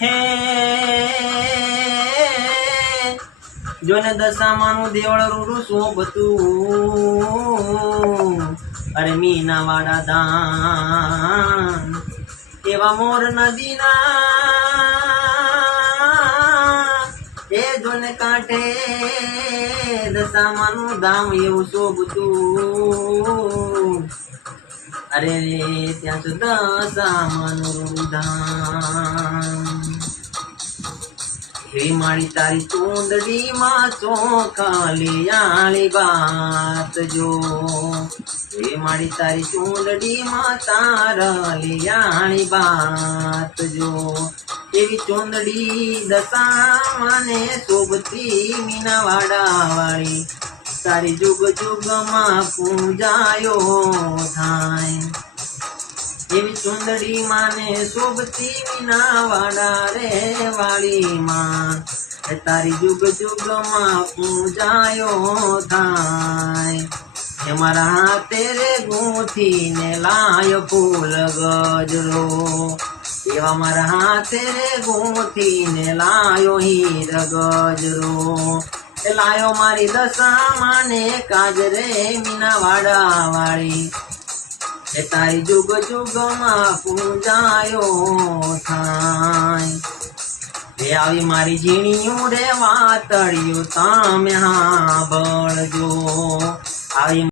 હે જોને દશામાનું દેવળ રૂડું શોભતું અરે મીના વાડા દાન એવા મોર નદીના એ જોને કાંઠે દશામાનું ધામ એવું શોભતું અરે ત્યાં તો દશામાનું ધામ હે મારી તારી ચૂંદડી માં ચોખાલિયાળી વાત જો હે મારી તારી ચૂંદડી માં તારલિયાળી વાત જો એવી ચૂંદડી દશામાને શોભતી મીના વાડા વાળી તારી જુગ જુગમાં પૂજાયો થાય એવી ચુંદડી માને શોભતી મીના વાડા રે વાળી માં તારી જુગ જુગમાં પૂજાયો થાય એ મારા હાથે રે ગૂંથીને લાયો ફૂલ ગજરો એવા મારા હાથે રે ગૂંથીને લાયો હીર ગજરો એ લાયો મારી દશામાને કાજરે મીના વાડા વાળી એ તારી જુગ જુગમાં પૂજાયો થાય એ આવી મારી ઝીણિયું રે વાતળિયું તમે હા બળજો આવી